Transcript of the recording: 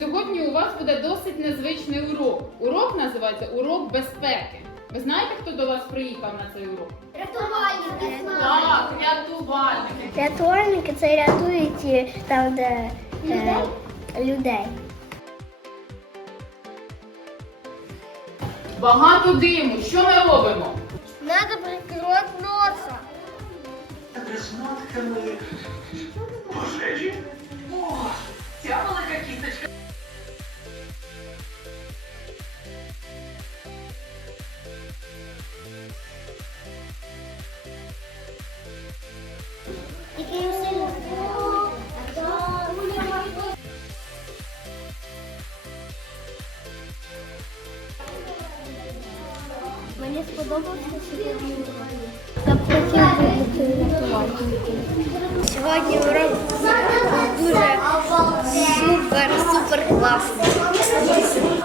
Сьогодні у вас буде досить незвичний урок. Урок називається урок безпеки. Ви знаєте, хто до вас приїхав на цей урок? Рятувальники. Так, рятувальники. Рятувальники це рятують е, там, де е, людей. Багато диму. Що ми робимо? Надо прикрити носа. Пожежі. Мені сподобався сьогодні урок. Я б хотів бути рятувальником. Сьогодні урок дуже супер, супер класний.